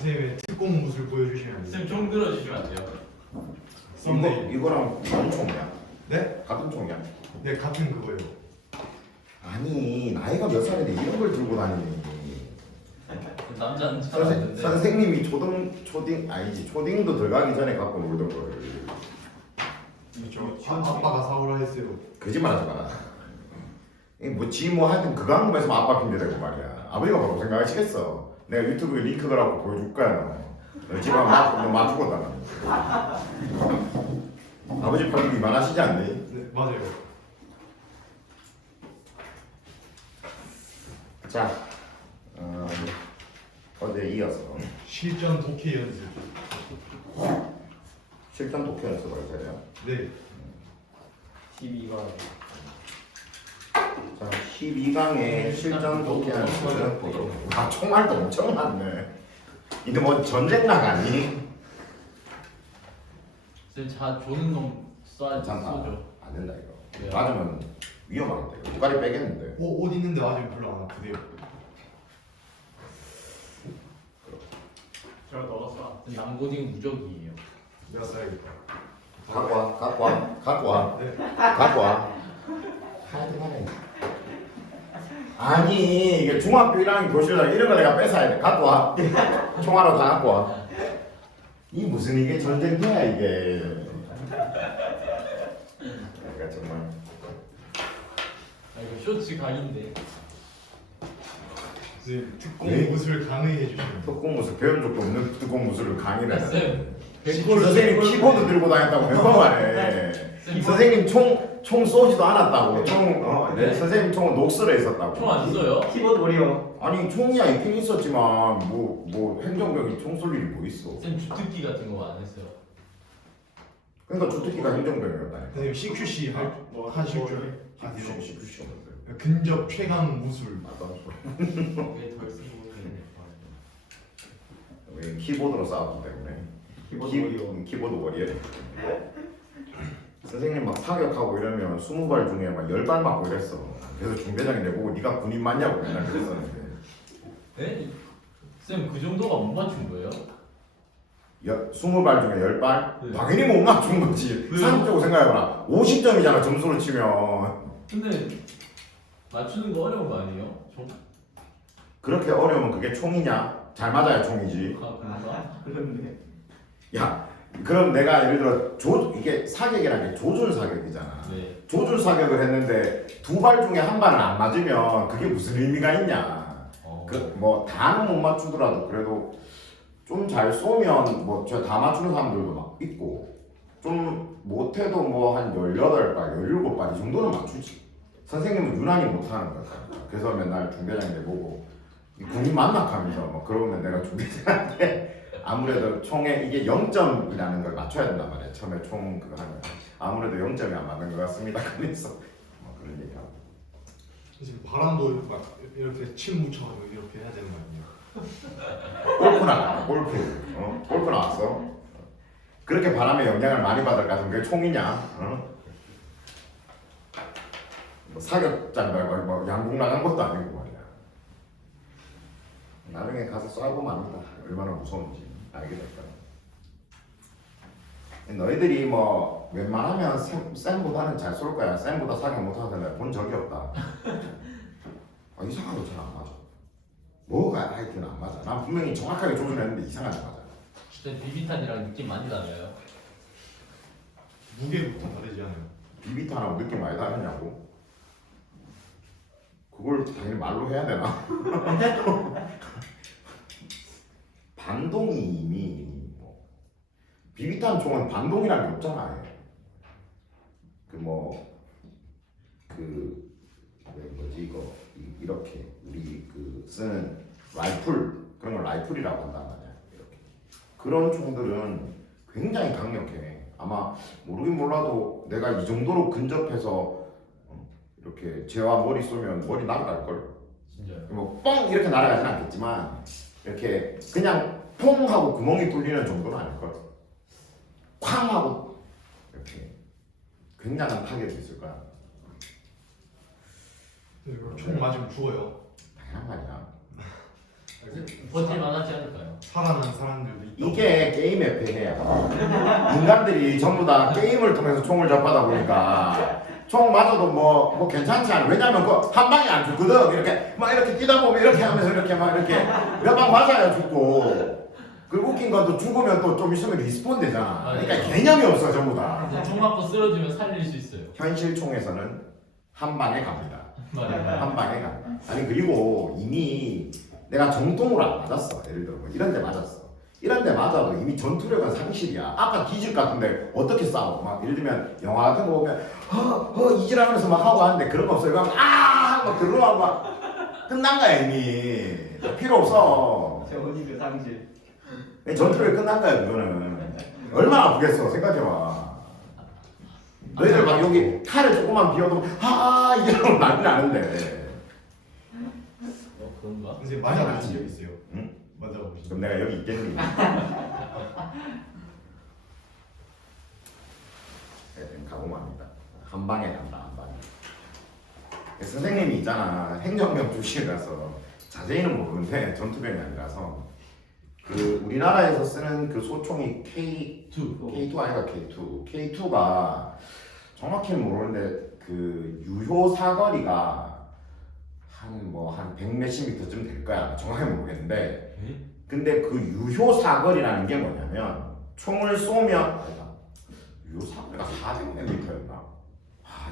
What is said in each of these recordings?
선생님의 특공 무술 보여주시면 안 돼요? 쌤 총 들어주시면 안 돼요? 썸네일. 이거랑 같은 총이야? 네? 같은 총이야? 네, 같은 그거예요. 아니 나이가 몇 살인데 이런 걸 들고 다니니? 남자는 잘 안는데 선생님이 초딩 아니지 초딩도 들어가기 전에 갖고 놀던 거를 아빠가 사오라 했어요. 거짓말하지 마라. 뭐 하여튼 그거 한 거에서 아빠 핑계 대고 말이야. 아버지가 뭐라고 생각하시겠어? 내가 유튜브에 링크 걸라고 보여줄 거야 너 집안 맞추고다. 아버지 팔뚝 이만하시지 않니? 네, 맞아요. 자, 어제 이어서 실전 독해 연습. 실전 독해 연습을 하세요. 네. 12가 자, 12강의 실전 독해 연습을 보도록. 총알도 엄청 많네. 이거 뭐 전쟁 나가니? 쌤자 조는 놈 쏘죠. 잠깐 안 된다 이거. 왜요? 맞으면 위험하겠다. 이거 두가리 빼겠는데. 옷 있는데 맞으면 별로 안 아프대요. 제가 넣었어. 남고딩 무적이에요. 몇 살일까? 갖고 와. 네. 갖고 와. 하여튼간에. 아니 이게 중학교 1학년 교실이라 이런 거 내가 뺏어야 돼. 갖고 와. 총알로 다 갖고 와. 이 무슨 이게 전쟁이야 이게. 내가 정말. 아 이거 쇼츠 강인데. 선생님 특공 네? 무술 강의해 주시면. 특공 무술 배운 적도 없는 특공 무술을 강의를 해. 쌤 선생님 키보드 들고 다녔다고 몇 번 말해. 선생님 총 쏘지도 않았다고. 네. 선생님 총은 녹슬어 있었다고. 총 안 써요? 키보드 머리요. 아니 총이야 있긴 있었지만 뭐 행정병이 총 쏠 일이 뭐 있어. 쌤 주특기 같은 거 안 했어요? 그러니까 주특기가 행정병이었다니까. 선생님 CQC 하실 줄 아세요? CQC 없는데. 근접 최강 무술. 왜덜 쓰고 있는 왜 키보드로 싸웠기 때문에. 키보드 머리요. 키보드 머리에. 선생님 막 사격하고 이러면 20발 중에 막 10발 맞고 이랬어. 그래서 중대장이 내보고 네가 군인 맞냐고 맨날 그랬었는데. 네? 쌤 그 정도가 못 맞춘 거예요? 20발 중에 10발? 네. 당연히 못 맞춘 거지. 왜요? 상식적으로 생각해봐라. 50점이잖아 점수로 치면. 근데 맞추는 거 어려운 거 아니에요? 좀 그렇게 어려우면 그게 총이냐? 잘 맞아야 총이지. 그런가? 그런데 야, 그럼 내가 예를 들어 이게 사격이라는 게 조준 사격이잖아. 네. 조준 사격을 했는데 2발 중에 1발은 안 맞으면 그게 무슨 의미가 있냐? 뭐 다는 못 맞추더라도 그래도 좀 잘 쏘면 뭐 저 다 맞추는 사람들도 막 있고 좀 못해도 뭐 한 18발, 17발 이 정도는 맞추지. 선생님은 유난히 못하는 거야. 그래서 맨날 중대장한테 보고 군인 만나가면서 뭐 그러면 내가 중대장한테 아무래도 총에 이게 0점이라는 걸 맞춰야 된단 말이야. 처음에 총 그거 하면 아무래도 0점이 안 맞는 것 같습니다. 그래서 뭐 그런 얘기하고. 선생님 바람도 막 이렇게 침 묻혀가지고 이렇게 해야 되는 거 아니에요? 골프 나갔다. 골프 나왔어. 그렇게 바람에 영향을 많이 받을 것 같은 게 총이냐? 뭐 사격장 말고 뭐 양궁 나간 것도 아니고 말이야. 나중에 가서 쏴보면 압니다. 얼마나 무서운지 알게 될 거야. 너희들이 뭐 웬만하면 쌤보다는 잘 쏠 거야. 쌤보다 사격 못하는 사람 본 적이 없다. 이상하게 잘 안 맞아. 뭐가 하여튼 안 맞아. 난 분명히 정확하게 조준했는데 이상하게 맞아. 진짜 비비탄이랑 느낌 많이 달라요. 무게부터 다르지 않아요? 비비탄하고 느낌 많이 다르냐고? 그걸 당연히 말로 해야 되나? 반동이 이미 뭐 비비탄 총은 반동이라는 게 없잖아. 뭐지 이거 이렇게 우리 그 쓰는 라이플 그런 걸 라이플이라고 한단 말이야. 이렇게 그런 총들은 굉장히 강력해. 아마 모르긴 몰라도 내가 이 정도로 근접해서 이렇게 제와 머리 쏘면 머리 날아갈 걸. 진짜요? 뭐 뻥 이렇게 날아가진 않겠지만 이렇게 그냥 퐁 하고 구멍이 뚫리는 정도는 아닐 걸. 쾅 하고 이렇게 굉장한 타격이 있을 거야. 총 맞으면 죽어요. 당연한 말이야. 버틸만 하지 않을까요? 살아난 사람들도 있다. 이게 게임의 폐해야. 인간들이 전부 다 게임을 통해서 총을 접하다 보니까 총 맞아도 뭐 괜찮지 않아. 왜냐면 그 한 방에 안 죽거든. 이렇게 막 이렇게 뛰다 보면 이렇게 하면서 이렇게 막 이렇게 몇 방 맞아야 죽고. 그리고 웃긴 건 또 죽으면 또 좀 있으면 리스폰 되잖아. 그러니까 개념이 없어 전부 다. 총 맞고 쓰러지면 살릴 수 있어요. 현실 총에서는 한 방에 갑니다. 맞아요. 한 방에 가. 아니 그리고 이미 내가 정통으로 안 맞았어. 예를 들어 뭐 이런 데 맞았어. 이런 데 맞아도 이미 전투력은 상실이야. 아까 기질 같은데 어떻게 싸워? 막 예를 들면 영화 같은 거 보면 이질하면서 막 하고 하는데 그런 거 없어요. 그냥 막 들어와 막 끝난 거야 이미. 필요 없어. 재원이그 상실. 전투력이 끝난 거야 그거는. 얼마나 아프겠어 생각해봐. 너희들 막 여기 칼을 조금만 비워도 이러면 난리 나는데. 그런가? 선생님 맞아보신 적 있어요? 응? 맞아보신 적. 그럼 내가 여기 있겠니? 가공합니다. 한 방에 간다 한 방에. 선생님이 있잖아 행정병 출신이라서 자세히는 모르는데 전투병이 아니라서 그 우리나라에서 쓰는 그 소총이 K2 아니가 K2가 정확히는 모르는데 그 유효 사거리가 한 100몇십 미터쯤 될 거야. 정확히 모르겠는데 근데 그 유효 사거리라는 게 뭐냐면 총을 쏘면 유효 사거리가 400몇 미터였나?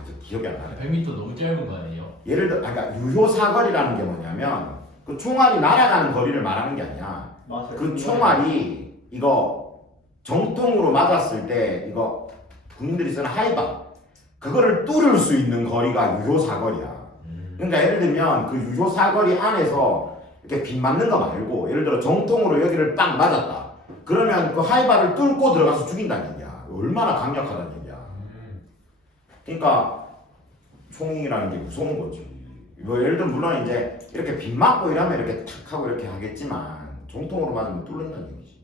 이제 기억이 안 나네. 100m 너무 짧은 거 아니에요? 예를 들어 그러니까 유효 사거리라는 게 뭐냐면 그 총알이 날아가는 거리를 말하는 게 아니야. 맞아요. 그 총알이 이거 정통으로 맞았을 때 이거 군인들이 쓰는 하이바 그거를 뚫을 수 있는 거리가 유효 사거리야. 그러니까 예를 들면 그 유효 사거리 안에서 이렇게 빗 맞는 거 말고 예를 들어 정통으로 여기를 딱 맞았다. 그러면 그 하이바를 뚫고 들어가서 죽인다는 얘기야. 얼마나 강력하다는 얘기야. 그러니까 총이라는 게 무서운 거지. 뭐 예를 들면 물론 이제 이렇게 빗 맞고 이러면 이렇게 탁 하고 이렇게 하겠지만 정통으로 맞으면 뚫는다는 얘기지.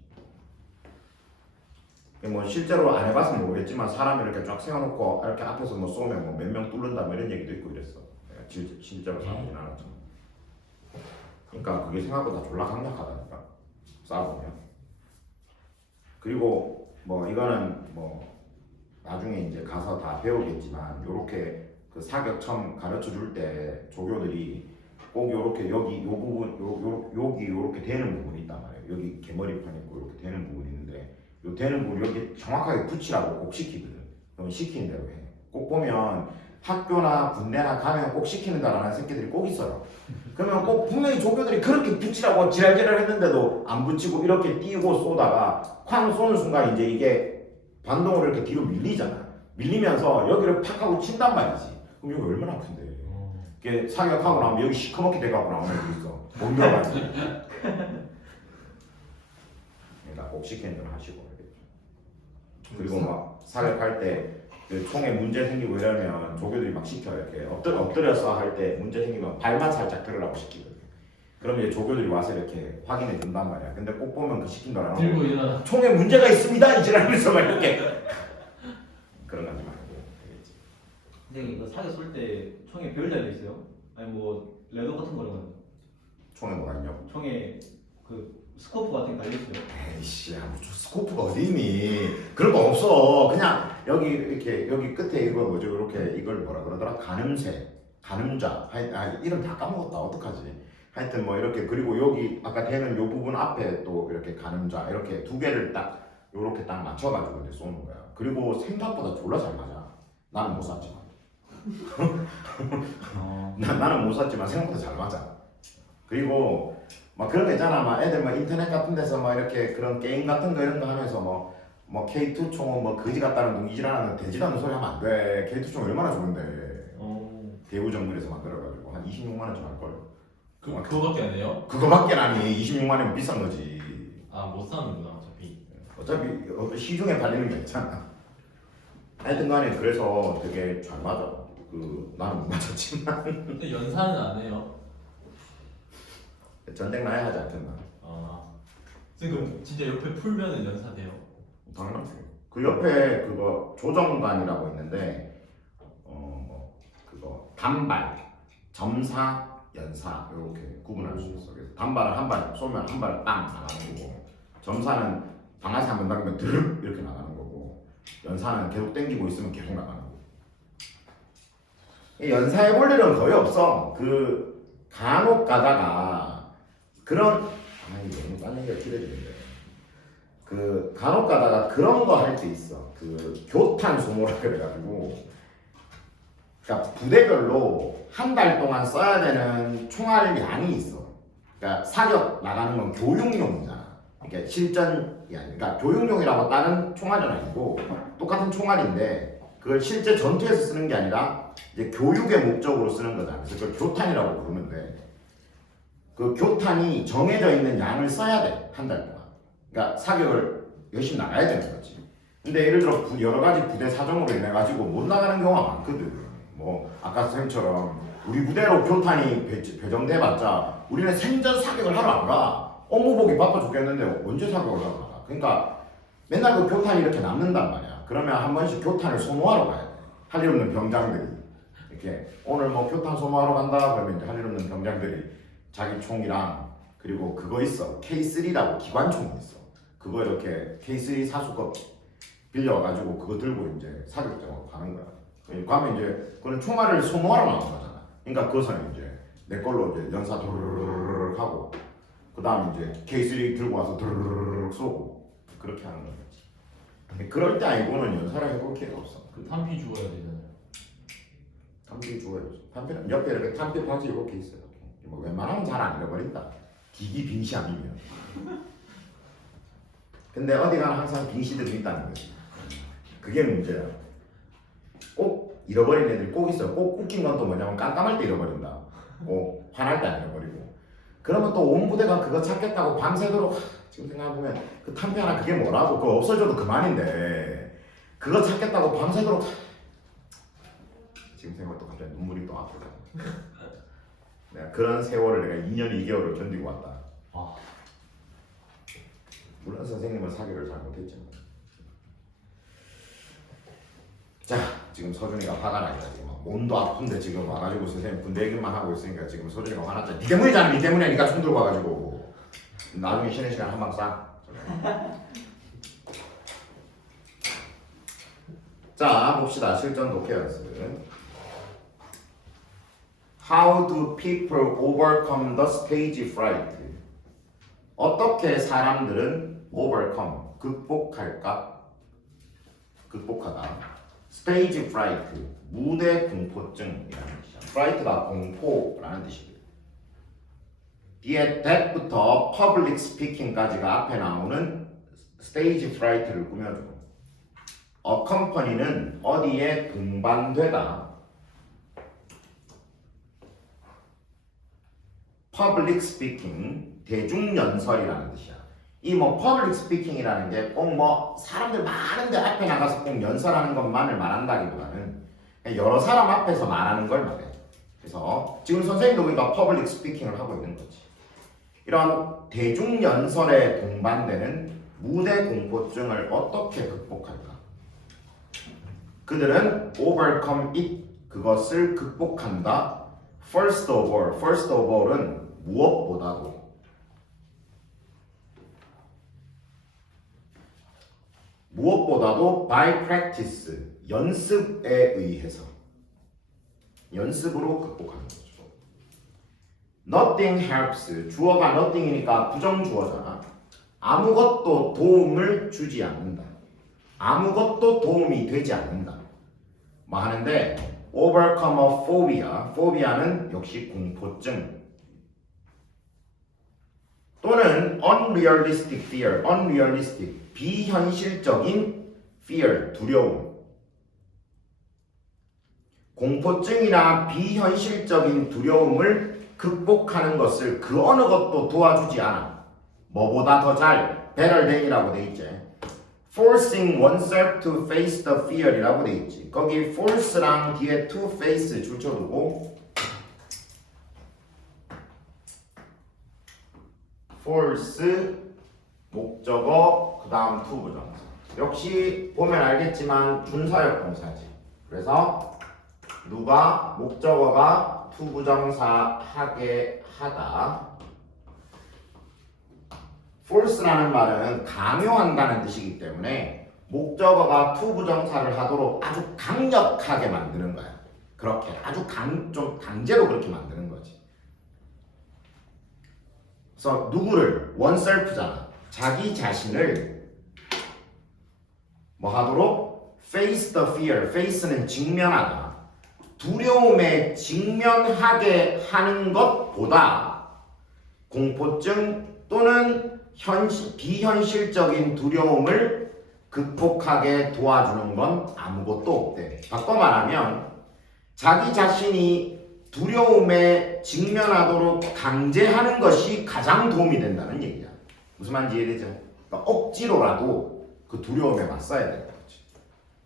뭐 실제로 안 해봤으면 모르겠지만 사람을 이렇게 쫙 세워놓고 이렇게 앞에서 뭐 쏘면 뭐 몇 명 뚫는다 뭐 이런 얘기도 있고 이랬어. 실제로 싸우진 않았죠. 그러니까 그게 생각보다 졸라 강력하다니까 싸우면. 그리고 뭐 이거는 뭐 나중에 이제 가서 다 배우겠지만 요렇게 그 사격 처음 가르쳐 줄 때 조교들이 꼭 요렇게 여기 요 부분 여기 요렇게 되는 부분이 있단 말이에요. 여기 개머리판 있고 요렇게 되는 부분이 있는데 요 되는 부분 여기 정확하게 붙이라고 꼭 시키거든. 그럼 시키는 대로 해. 꼭 보면 학교나 군대나 가면 꼭 시키는다라는 새끼들이 꼭 있어요. 그러면 꼭 분명히 조교들이 그렇게 붙이라고 지랄지랄 했는데도 안 붙이고 이렇게 띄고 쏘다가 쾅 쏘는 순간 이제 이게 반동으로 이렇게 뒤로 밀리잖아. 밀리면서 여기를 팍 하고 친단 말이지. 그럼 여기 얼마나 아픈데. 이게 사격하고 나면 여기 시커멓게 돼갖고 나오는 게 있어. 못 들어가지. 그러니까 꼭 시키는 대로 하시고. 그리고 막 사격할 때 그 총에 문제 생기고 이러면 조교들이 막 시켜요. 이렇게 엎드려서 할 때 문제 생기면 발만 살짝 들으라고 시키거든요. 그러면 이제 조교들이 와서 이렇게 확인해 준단 말이야. 근데 꼭 보면 그 시킨 거랑 들고 일어나. 총에 문제가 있습니다 이지라면서 막 이렇게 그런 거 하지 말고 되겠지. 선생님 이거 사격 쏠 때 총에 별 달려 있어요? 아니 뭐 레더 같은 거는 총에 뭐가 있냐고. 총에 그 스코프 같은 게 달려 있어요? 에이씨, 스코프가 어디 있니? 그런 거 없어. 그냥 여기 이렇게 여기 끝에 이거 뭐죠? 이렇게 이걸 뭐라 그러더라? 가늠쇠, 가늠자. 이름 다 까먹었다. 어떡하지? 하여튼 뭐 이렇게 그리고 여기 아까 대는 요 부분 앞에 또 이렇게 가늠자 이렇게 두 개를 딱 요렇게 딱 맞춰가지고 이제 쏘는 거야. 그리고 생각보다 졸라 잘 맞아. 나는 못 쐈지만. 나는 못 쐈지만 생각보다 잘 맞아. 그리고 막 그런 거 있잖아. 막 애들 막 인터넷 같은 데서 막 이렇게 그런 게임 같은 거 이런 거 하면서 뭐 K2 총은 뭐 거지 같다는 둥 이지라는 돼지라는 소리 하면 안 돼. K2 총 얼마나 좋은데. 대우 정글에서 만들어가지고 한 26만 원쯤 할 걸. 그거밖에 안 해요? 그거밖에 아니. 26만 원이면 비싼 거지. 못 사는구나 어차피. 어차피 시중에 팔리는 게 있잖아. 하여튼간에 그래서 되게 잘 맞아. 나는 못 맞았지만 근데 연사는 안 해요. 전쟁 나야 하지 않겠나. 그럼 진짜 옆에 풀면은 연사돼요? 당연하지. 그 옆에 그거 조정관이라고 있는데 그거 단발, 점사, 연사 이렇게 구분할 수 있어. 그래서 단발은 한 발 쏘면 한 발을 빵 나가는 거고 점사는 방아쇠 한번 당기면 드르륵 이렇게 나가는 거고 연사는 계속 당기고 있으면 계속 나가는 거고. 연사해 볼 일은 거의 없어. 그 간혹 가다가 그런 이게 너무 딴 얘기가 길어지는데 그 간혹 가다가 그런 거 할 때 있어. 그 교탄 소모라 그래가지고 그러니까 부대별로 한 달 동안 써야 되는 총알 양이 있어. 그러니까 사격 나가는 건 교육용이잖아. 그러니까 실전이 아니라 그러니까 교육용이라고 다른 총알은 아니고 똑같은 총알인데 그걸 실제 전투에서 쓰는 게 아니라 이제 교육의 목적으로 쓰는 거잖아. 그래서 그걸 교탄이라고 부르는데 그 교탄이 정해져 있는 양을 써야 돼. 한 달 동안. 그러니까 사격을 열심히 나가야 되는 거지. 근데 예를 들어 여러 가지 부대 사정으로 인해 가지고 못 나가는 경우가 많거든. 뭐 아까 선생님처럼 우리 부대로 교탄이 배정돼봤자 우리는 생전 사격을 하러 안 가. 업무복이 바빠 죽겠는데 언제 사격을 하러 가? 그러니까 맨날 그 교탄이 이렇게 남는단 말이야. 그러면 한 번씩 교탄을 소모하러 가야 돼. 할 일 없는 병장들이 이렇게 오늘 뭐 교탄 소모하러 간다 그러면 이제 할 일 없는 병장들이 자기 총이랑 그리고 그거 있어 K3라고 기관총이 있어. 그거 이렇게 K3 사수급 빌려가지고 그거 들고 이제 사격장으로 가는 거야. 가면 이제 그런 총알을 소모하러 나온 거잖아. 그러니까 그것은 이제 내 걸로 이제 연사 드르르르 하고 그 다음 이제 K3 들고 와서 드르르르 쏘고 그렇게 하는 거지. 그럴 때 아니고는 연사를 해볼 기회가 없어. 그 탄피 죽어야 되잖아요. 탄피 죽어야지. 탄피는 옆에 이렇게 탄피 바지 이렇게 있어요. 뭐 웬만하면 잘 안 잃어버린다. 기기 빙시 아니면. 근데 어디 가나 항상 빙시들이 있다는 거지. 그게 문제야. 꼭 잃어버린 애들이 꼭 있어요. 꼭 웃긴 건 또 뭐냐면 깜깜할 때 잃어버린다. 화날 때 안 잃어버리고. 그러면 또 온 부대가 그거 찾겠다고 밤새도록 지금 생각해보면 그 탄피 하나 그게 뭐라고 그거 없어져도 그만인데 그거 찾겠다고 밤새도록 지금 생각해도 갑자기 눈물이 또 아프다. 내가 그런 세월을 내가 2년 2개월을 견디고 왔다. 물론 선생님은 사격을 잘 못했지만. 자, 지금 서준이가 화가 나 있다. 지금 몸도 아픈데 지금 와가지고 선생님 군대 얘기만 하고 있으니까 지금 서준이가 화났잖아. 니 때문이잖아. 니 때문에 니가 총 들고 와가지고. 나중에 쉬는 시간 한 방 쏴. 자, 봅시다. 실전 독해 연습. How do people overcome the stage fright? 어떻게 사람들은 overcome, 극복할까? 극복하다. stage fright, 무대 공포증이라는 뜻이야. fright가 공포라는 뜻이에요. 뒤에 that부터 public speaking까지가 앞에 나오는 stage fright를 꾸며줘. accompany는 어디에 동반되다. public speaking, 대중연설이라는 뜻이야. 이 뭐 public speaking이라는 게 꼭 뭐 사람들 많은데 앞에 나가서 꼭 연설하는 것만을 말한다기보다는 여러 사람 앞에서 말하는 걸 말해. 그래서 지금 선생님도 우리가 public speaking을 하고 있는 거지. 이런 대중연설에 동반되는 무대 공포증을 어떻게 극복할까? 그들은 overcome it, 그것을 극복한다. First of all은 무엇보다도 by practice, 연습에 의해서 연습으로 극복하는 거죠. Nothing helps, 주어가 nothing이니까 부정주어잖아. 아무것도 도움을 주지 않는다. 아무것도 도움이 되지 않는다. 뭐 하는데 overcome a phobia, phobia는 역시 공포증 또는 unrealistic fear, unrealistic, 비현실적인 fear, 두려움. 공포증이나 비현실적인 두려움을 극복하는 것을 그 어느 것도 도와주지 않아. 뭐보다 더 잘, better than이라고 돼 있지. forcing oneself to face the fear이라고 돼 있지. 거기 force랑 뒤에 to face 줄쳐두고 force 목적어 그 다음 to 부정사. 역시 보면 알겠지만 준사역 동사지. 그래서 누가 목적어가 to 부정사 하게 하다. force라는 말은 강요한다는 뜻이기 때문에 목적어가 to 부정사를 하도록 아주 강력하게 만드는 거야. 그렇게 아주 좀 강제로 그렇게 만드는 거지. 그래서 누구를 oneself잖아. 자기 자신을 뭐 하도록 face the fear. face는 직면하다. 두려움에 직면하게 하는 것보다 공포증 또는 비현실적인 두려움을 극복하게 도와주는 건 아무것도 없대. 바꿔 말하면 자기 자신이 두려움에 직면하도록 강제하는 것이 가장 도움이 된다는 얘기야. 무슨 말인지 이해되죠? 그러니까 억지로라도 그 두려움에 맞서야 되는 거지.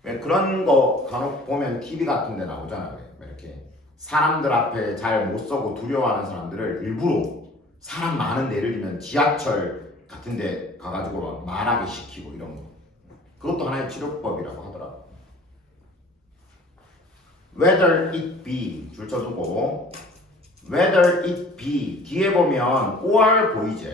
왜 그런 거 간혹 보면 TV 같은 데 나오잖아. 왜 이렇게 사람들 앞에 잘 못 서고 두려워하는 사람들을 일부러 사람 많은 데, 예를 들면 지하철 같은 데 가가지고 막 말하게 시키고 이런 거. 그것도 하나의 치료법이라고 하더라고. Whether it be 줄 쳐두고 whether it be 뒤에 보면 or 보이지?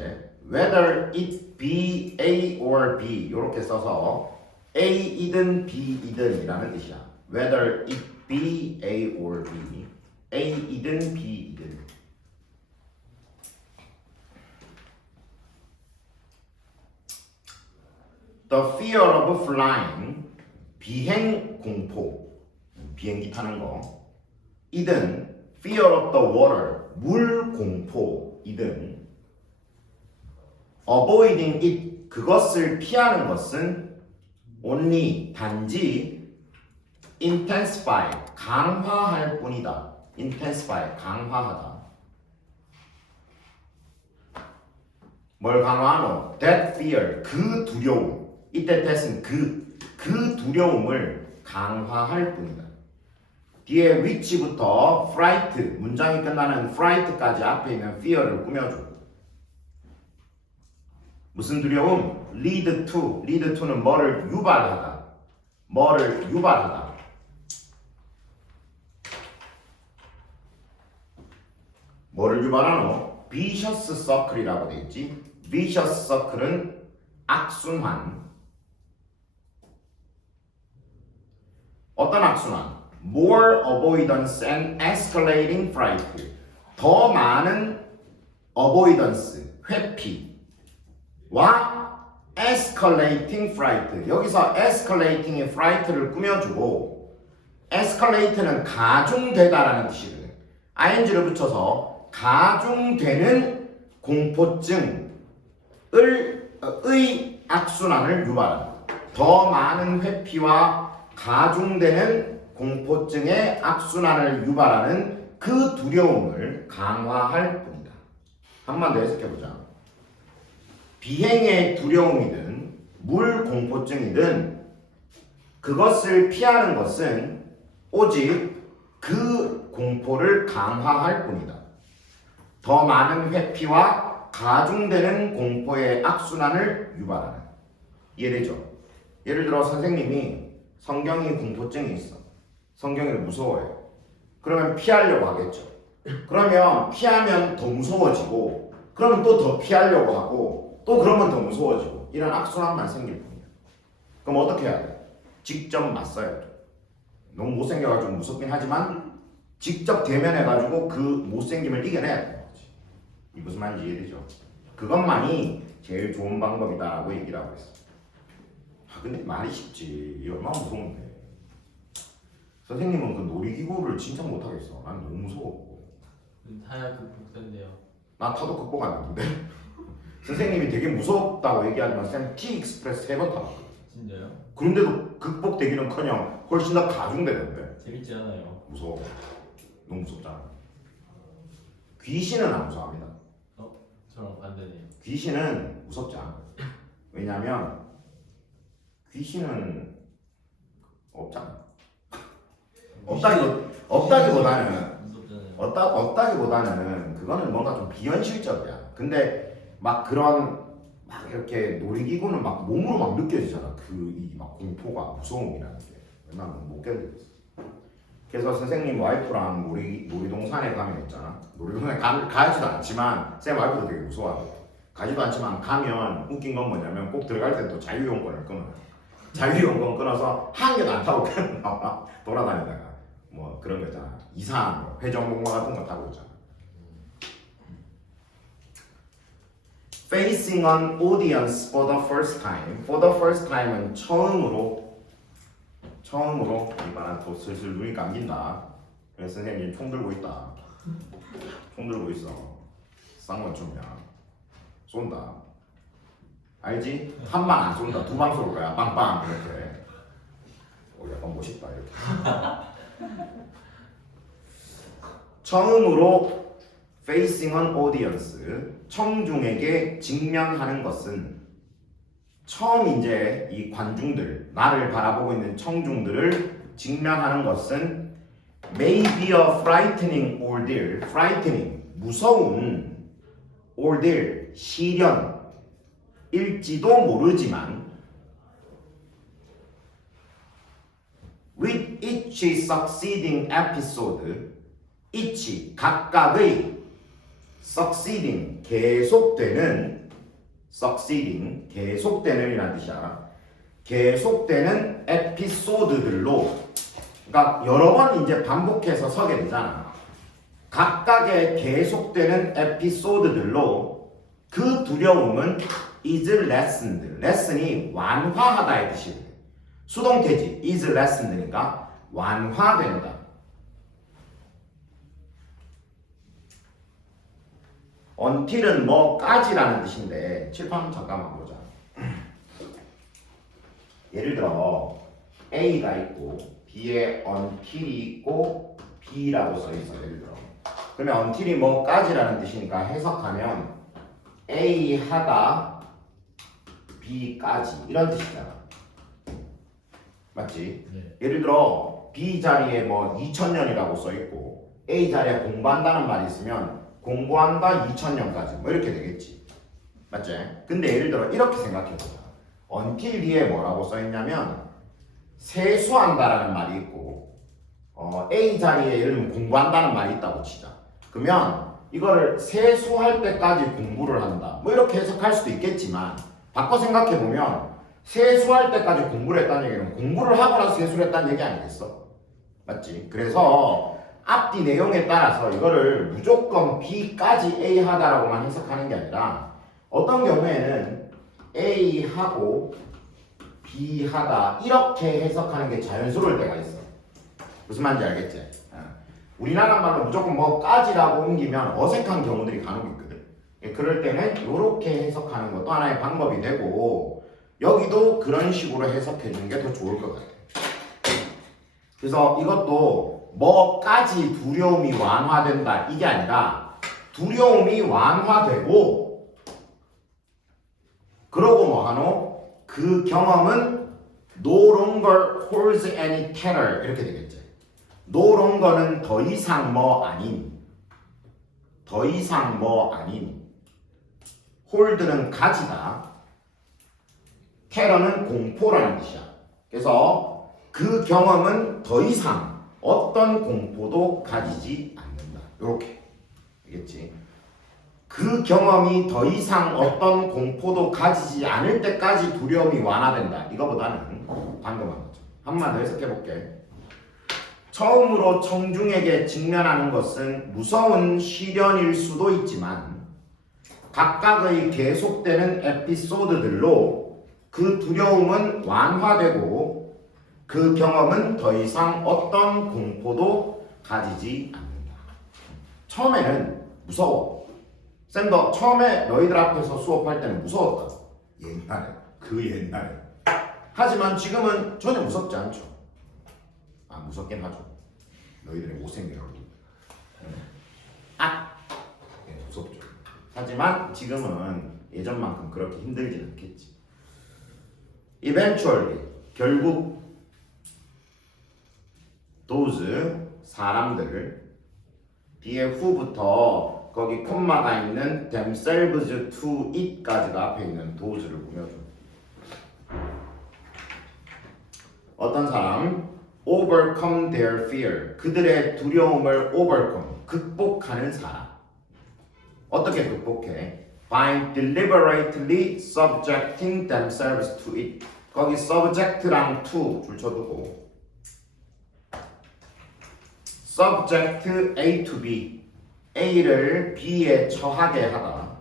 Whether it be A or B 이렇게 써서 A이든 B이든 이라는 뜻이야. Whether it be A or B A이든 B이든 The fear of flying 비행 공포 비행기 타는 거 이든 fear of the water 물 공포 이든 avoiding it 그것을 피하는 것은 only 단지 intensify 강화할 뿐이다. intensify 강화하다. 뭘 강화하노? that fear 그 두려움 이때 that은 그 두려움을 강화할 뿐이다. 뒤에 which부터 fright 문장이 끝나는 fright까지 앞에 있는 fear를 꾸며줘. 무슨 두려움? lead to는 뭐를 유발하다. 뭐를 유발하다. 뭐를 유발하노? vicious circle이라고 돼 있지. vicious circle은 악순환. 어떤 악순환? More avoidance and escalating fright. 더 많은 avoidance, 회피와 escalating fright. 여기서 escalating의 fright를 꾸며주고 escalate는 가중되다라는 뜻이거든. ing를 붙여서 가중되는 공포증의 악순환을 유발한다. 더 많은 회피와 가중되는 공포증의 악순환을 유발하는 그 두려움을 강화할 뿐이다. 한 번 더 해석해보자. 비행의 두려움이든 물 공포증이든 그것을 피하는 것은 오직 그 공포를 강화할 뿐이다. 더 많은 회피와 가중되는 공포의 악순환을 유발하는. 이해되죠? 예를 들어 선생님이 성경이 공포증이 있어. 성경을 무서워해요. 그러면 피하려고 하겠죠. 그러면 피하면 더 무서워지고 그러면 또 더 피하려고 하고 또 그러면 더 무서워지고 이런 악순환만 생길 뿐이야. 그럼 어떻게 해야 돼? 직접 맞서야 돼. 너무 못생겨가지고 무섭긴 하지만 직접 대면해가지고 그 못생김을 이겨내야 되는 거지. 이 무슨 말인지 이해되죠? 그것만이 제일 좋은 방법이다라고 얘기를 하고 있어. 근데 말이 쉽지. 이게 얼마나 무서운데. 선생님은 그 놀이기구를 진짜 못하겠어. 난 너무 무서워. 타야 극복된대요. 난 타도 극복 안 했는데. 선생님이 되게 무섭다고 얘기하지만 쌤 T-익스프레스 3번 타봤거든. 진짜요? 그런데도 극복되기는커녕 훨씬 더 가중되는데. 재밌지 않아요. 무서워. 너무 무섭잖아. 귀신은 안 무서워합니다. 저랑 반대네요. 귀신은 무섭지 않아. 왜냐면 귀신은 없잖아. 없다기보다는 무섭잖아요. 없다기보다는 그거는 뭔가 좀 비현실적이야. 근데 막 그런 막 이렇게 놀이기구는 막 몸으로 막 느껴지잖아. 그 이 막 공포가 무서움이라는 게. 난 못 견디겠어. 그래서 선생님 와이프랑 놀이동산에 가면 있잖아. 놀이동산에 가지도 않지만 쌤 와이프도 되게 무서워하고 가지도 않지만 가면 웃긴 건 뭐냐면 꼭 들어갈 때 또 자유이용권을 끊어요. 자유이용권 끊어서 한 개도 안 타고 그냥 나와 돌아다니다가 뭐 그런 거 있잖아. 이상한 거 회전목마 같은 거 타고 있잖아. Facing an audience for the first time. For the first time은 처음으로 이만한 또 슬슬 눈이 감긴다. 그래서 선생님 총 들고 있다. 총 들고 있어. 쌍권총이야. 쏜다. 알지? 한 방 안 쏜다. 두 방 쏠 거야. 빵빵 이렇게. 약간 멋있다 이렇게. 처음으로 facing an audience. 청중에게 직면하는 것은 처음 이제 이 관중들, 나를 바라보고 있는 청중들을 직면하는 것은 may be a frightening ordeal. frightening, 무서운 ordeal, 시련일지도 모르지만 with each succeeding episode, each, 각각의 succeeding, 계속되는 succeeding, 계속되는 이라는 뜻이야. 계속되는 에피소드들로, 그러니까 여러 번 이제 반복해서 서게 되잖아. 각각의 계속되는 에피소드들로 그 두려움은 is lessened. lesson이 완화하다의 뜻이에요. 수동태지 is lessened니까 완화된다. until은 뭐까지라는 뜻인데 칠판 잠깐만 보자. 예를 들어 A가 있고 B에 until이 있고 B라고 써있어. 예를 들어 그러면 until이 뭐까지라는 뜻이니까 해석하면 A 하다 B까지 이런 뜻이잖아. 맞지? 네. 예를 들어 B 자리에 뭐 2000년이라고 써있고 A 자리에 공부한다는 말이 있으면 공부한다 2000년까지 뭐 이렇게 되겠지. 맞지? 근데 예를 들어 이렇게 생각해보자. until 뒤에 뭐라고 써있냐면 세수한다라는 말이 있고 A 자리에 예를 들면 공부한다는 말이 있다고 치자. 그러면 이거를 세수할 때까지 공부를 한다 뭐 이렇게 해석할 수도 있겠지만 바꿔 생각해보면 세수할 때까지 공부를 했다는 얘기는 공부를 하고 나서 세수를 했다는 얘기 아니겠어? 맞지? 그래서 앞뒤 내용에 따라서 이거를 무조건 B까지 A 하다라고만 해석하는 게 아니라 어떤 경우에는 A 하고 B 하다 이렇게 해석하는 게 자연스러울 때가 있어. 무슨 말인지 알겠지? 우리나라 말로 무조건 뭐까지라고 옮기면 어색한 경우들이 간혹 있거든. 그럴 때는 이렇게 해석하는 것도 하나의 방법이 되고 여기도 그런 식으로 해석해 주는 게 더 좋을 것 같아. 그래서 이것도 뭐까지 두려움이 완화된다 이게 아니라 두려움이 완화되고 그러고 뭐하노? 그 경험은 no longer holds any terror 이렇게 되겠지. no longer는 더 이상 뭐 아닌 hold는 가지다 terror는 공포라는 뜻이야. 그래서 그 경험은 더 이상 어떤 공포도 가지지 않는다. 이렇게 알겠지? 그 경험이 더 이상 어떤 공포도 가지지 않을 때까지 두려움이 완화된다. 이거보다는 방금 한 거죠. 한 번 더 해석해 볼게. 처음으로 청중에게 직면하는 것은 무서운 시련일 수도 있지만 각각의 계속되는 에피소드들로 그 두려움은 완화되고 그 경험은 더 이상 어떤 공포도 가지지 않는다. 처음에는 무서워. 쌤도 처음에 너희들 앞에서 수업할 때는 무서웠다. 옛날에. 그 옛날에. 하지만 지금은 전혀 무섭지 않죠. 아 무섭긴 하죠. 너희들의 못생긴 얼굴. 네, 무섭죠. 하지만 지금은 예전만큼 그렇게 힘들진 않겠지. Eventually 결국 those 사람들 뒤에 who부터 거기 콤마가 있는 themselves to it까지가 앞에 있는 those를 꾸며줘. 어떤 사람 overcome their fear 그들의 두려움을 overcome 극복하는 사람. 어떻게 극복해? by deliberately subjecting themselves to it. 거기 subject랑 to 줄쳐두고 subject A to B, A를 B에 처하게 하다.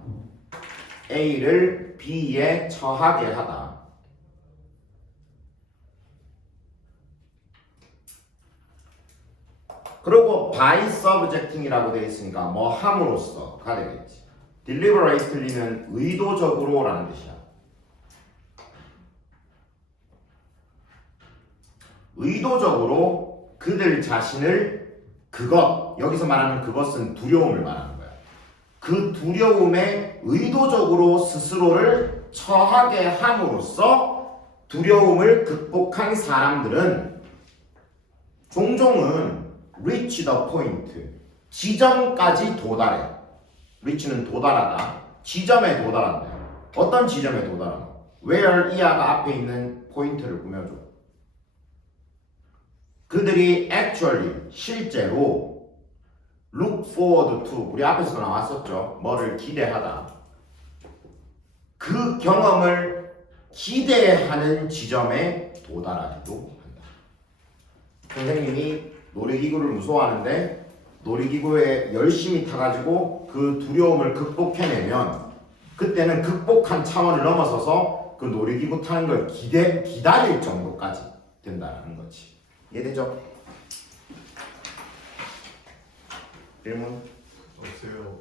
A를 B에 처하게 하다. 그리고 by subjecting이라고 되어 있으니까 뭐 함으로써가 되겠지. deliberately는 의도적으로라는 뜻이야. 의도적으로 그들 자신을 그것, 여기서 말하는 그것은 두려움을 말하는 거야. 그 두려움에 의도적으로 스스로를 처하게 함으로써 두려움을 극복한 사람들은 종종은 reach the point, 지점까지 도달해. reach는 도달하다, 지점에 도달한다. 어떤 지점에 도달하노? where 이하가 앞에 있는 포인트를 꾸며줘. 그들이 actually, 실제로 look forward to, 우리 앞에서 나왔었죠. 뭐를 기대하다. 그 경험을 기대하는 지점에 도달하기도 한다. 선생님이 놀이기구를 무서워하는데 놀이기구에 열심히 타가지고 그 두려움을 극복해내면 그때는 극복한 차원을 넘어서서 그 놀이기구 타는 걸 기다릴 정도까지 된다는 거지. 이해되죠? 질문? 없어요.